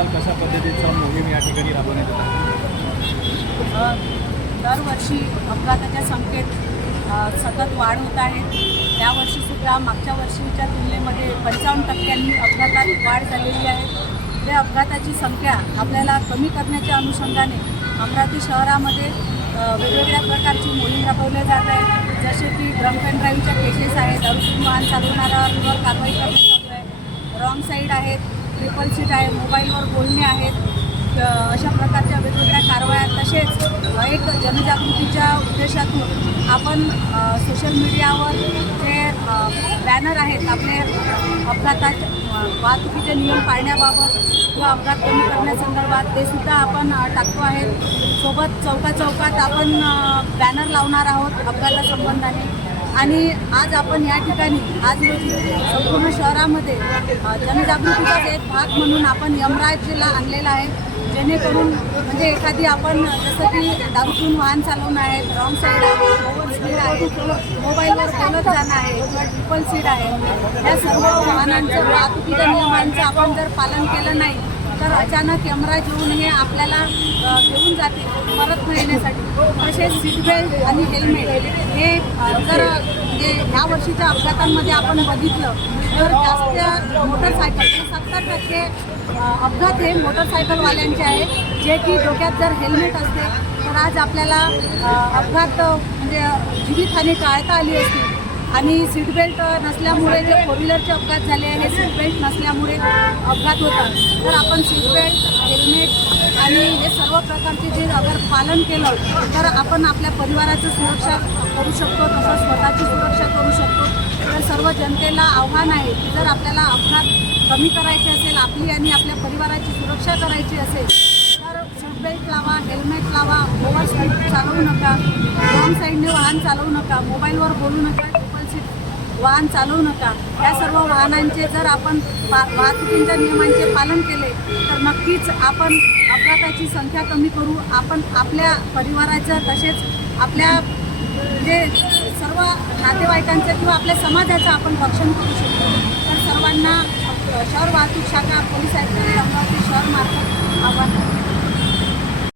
सांगाल कशा पद्धतीचा मोहीम या ठिकाणी राबवण्यात येत आहे? दरवर्षी अपघाताच्या संख्येत सतत वाढ होत आहे. यावर्षीसुद्धा मागच्या वर्षीच्या तुलनेमध्ये 55% अपघातात वाढ झालेली आहे. त्या अपघाताची संख्या आपल्याला कमी करण्याच्या अनुषंगाने अमरावती शहरामध्ये वेगवेगळ्या प्रकारची मोहीम राबवल्या जात आहे. जसे की ड्रंक अँड ड्राईव्हच्या केसेस आहेत, दारू वाहन चालवणाऱ्यावर कारवाई करण्यात चालू आहे, रॉंग साईड आहेत, ट्रिपल सीट आहे, मोबाईलवर बोलणे आहेत, अशा प्रकारच्या वेगवेगळ्या कारवाया. तसेच एक जनजागृतीच्या उद्देशातून आपण सोशल मीडियावर जे बॅनर आहेत आपले अपघातात वाहतुकीचे नियम पाळण्याबाबत किंवा अपघात कमी करण्यासंदर्भात ते सुद्धा आपण टाकतो आहे. सोबत चौकात आपण बॅनर लावणार आहोत अपघातासंबंधाने. आणि आज आपण या ठिकाणी आज रोजी संपूर्ण शहरामध्ये जनजागृतीचाच एक भाग म्हणून आपण यमराजला आणलेला आहे. जेणेकरून म्हणजे एखादी आपण जसं की दारू पिऊन वाहन चालवणं आहे, रॉंग साईड आहे, ओव्हर स्पीड आहे, मोबाईलवर बोलत जाणं आहे किंवा ट्रिपल सीट आहे, या सर्व वाहनांचं वाहतुकीच्या नियमांचं आपण जर पालन केलं नाही तर अचानक यमराज येऊन हे आपल्याला घेऊन जाते परत मिळण्यासाठी. तसेच सीट बेल्ट आणि हेल्मेट हे जर म्हणजे ह्या वर्षीच्या अपघातांमध्ये आपण बघितलं तर जास्त मोटरसायकल 70% अपघात हे मोटरसायकलवाल्यांचे आहे, जे की डोक्यात जर हेल्मेट असते तर आज आपल्याला अपघात म्हणजे जीवितहानी टाळता आली असती. आणि सीट बेल्ट नसल्यामुळे जे फोर व्हीलरचे अपघात झाले हे सीट बेल्ट नसल्यामुळे अपघात होतात. तर आपण सीट बेल्ट, हेल्मेट आणि हे सर्व प्रकारचे जे अगर पालन केलं तर आपण आपल्या परिवाराची सुरक्षा करू शकतो, तसंच स्वतःची सुरक्षा करू शकतो. तर सर्व जनतेला आव्हान आहे की जर आपल्याला अपघात कमी करायचे असेल, आपली आणि आपल्या परिवाराची सुरक्षा करायची असेल तर सीट बेल्ट लावा, हेल्मेट लावा, ओव्हर स्पीड चालवू नका, रॉंग साईडने वाहन चालवू नका, मोबाईलवर बोलू नका, ट्रिपल सीट वाहन चालवू नका. या सर्व वाहनांचे जर आपण वाहतुकीच्या नियमांचे पालन केले तर नक्कीच आपण अपघाताची संख्या कमी करू. आपण आपल्या परिवाराचं तसेच आपल्या म्हणजे सर्व नातेवाईकांचं किंवा आपल्या समाजाचं आपण रक्षण करू शकतो. तर सर्वांना शहर वाहतूक शाखा पोलीस आयुक्त अमरावती शहर मार्फत आव्हान.